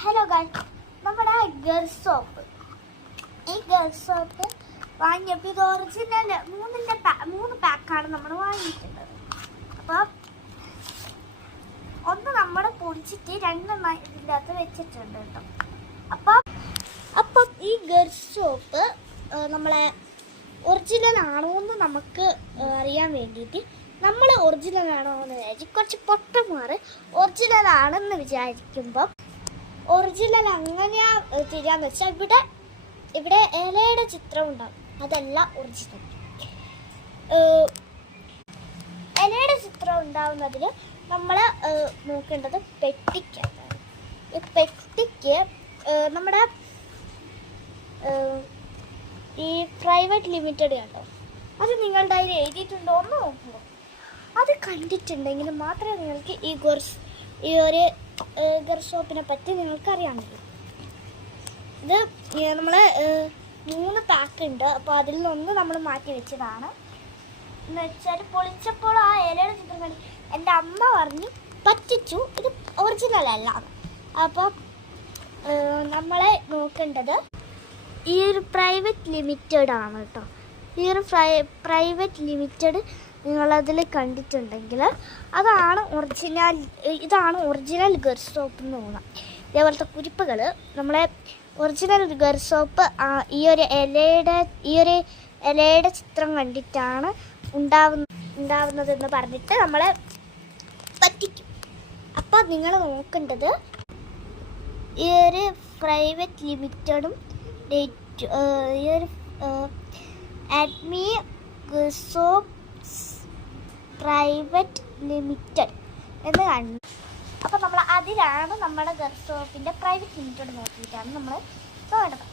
Hello guys, നമ്മുടെ ഗർ soap ഈ ഗർ soap വാങ്ങിയപ്പോൾ ഇത് ഒറിജിനൽ മൂന്ന് പാക്കാണ് നമ്മൾ വാങ്ങിയിട്ടുള്ളത്. അപ്പോൾ ഒന്ന് നമ്മൾ പൊടിച്ചിട്ട് രണ്ടെണ്ണം ഇതിൻ്റെ അകത്ത് വെച്ചിട്ടുണ്ട് കേട്ടോ. അപ്പം ഈ ഗർ സോപ്പ് നമ്മളെ ഒറിജിനൽ ആണോ എന്ന് നമുക്ക് അറിയാൻ വേണ്ടിയിട്ട് നമ്മൾ ഒറിജിനൽ ആണോ എന്ന് വിചാരിച്ച് കുറച്ച് പൊട്ടന്മാർ ഒറിജിനൽ ആണെന്ന് വിചാരിക്കുമ്പം ഒറിജിനൽ അങ്ങനെയാ തിരിയാന്ന് വെച്ചാൽ ഇവിടെ ഇലയുടെ ചിത്രം ഉണ്ടാവും, അതല്ല ഒറിജിനൽ. ഇലയുടെ ചിത്രം ഉണ്ടാവുന്നതിൽ നമ്മൾ നോക്കേണ്ടത് പെട്ടിക്കാണ്. ഈ പെട്ടിക്ക് നമ്മുടെ ഈ പ്രൈവറ്റ് ലിമിറ്റഡ് കണ്ടോ, അത് നിങ്ങളുടെ അതിൽ എഴുതിയിട്ടുണ്ടോ എന്ന് നോക്കുമ്പോൾ അത് കണ്ടിട്ടുണ്ടെങ്കിൽ മാത്രമേ നിങ്ങൾക്ക് ഈ ഒരു ഗർ സോപ്പിനെ പറ്റി നിങ്ങൾക്ക് അറിയാൻ കഴിയും. ഇത് നമ്മൾ 3 പാക്ക് ഉണ്ട്. അപ്പോൾ അതിൽ നിന്ന് നമ്മൾ മാറ്റി വെച്ചതാണ്. എന്ന് വെച്ചാൽ പൊളിച്ചപ്പോൾ ആ ഇലയുടെ ചിത്രം കണ്ടി എൻ്റെ അമ്മ പറഞ്ഞ് പറ്റിച്ചു, ഇത് ഒറിജിനൽ അല്ല. അപ്പോൾ നമ്മളെ നോക്കേണ്ടത് ഈ ഒരു പ്രൈവറ്റ് ലിമിറ്റഡ് ആണ് കേട്ടോ. ഈ ഒരു പ്രൈവറ്റ് ലിമിറ്റഡ് നിങ്ങളതിൽ കണ്ടിട്ടുണ്ടെങ്കിൽ ഇതാണ് ഒറിജിനൽ ഗർ സോപ്പ് എന്ന് തോന്നാം. ഇതേപോലത്തെ കുരിപ്പുകൾ നമ്മളെ ഒറിജിനൽ ഗർ സോപ്പ് ഈ ഒരു ഇലയുടെ ചിത്രം കണ്ടിട്ടാണ് ഉണ്ടാവുന്നതെന്ന് പറഞ്ഞിട്ട് നമ്മളെ പറ്റിക്കും. അപ്പോൾ നിങ്ങൾ നോക്കേണ്ടത് ഈ ഒരു പ്രൈവറ്റ് ലിമിറ്റഡും ഈ ഒരു അഡ്മി ഗർ സോപ്പ് പ്രൈവറ്റ് ലിമിറ്റഡ് എന്ന് കാണുന്നു. അപ്പോൾ നമ്മൾ അതിലാണ് നമ്മുടെ ഗർ സോപ്പിൻ്റെ പ്രൈവറ്റ് ലിമിറ്റഡ് നോക്കിയിട്ടാണ് നമ്മൾ വേണ്ടത്.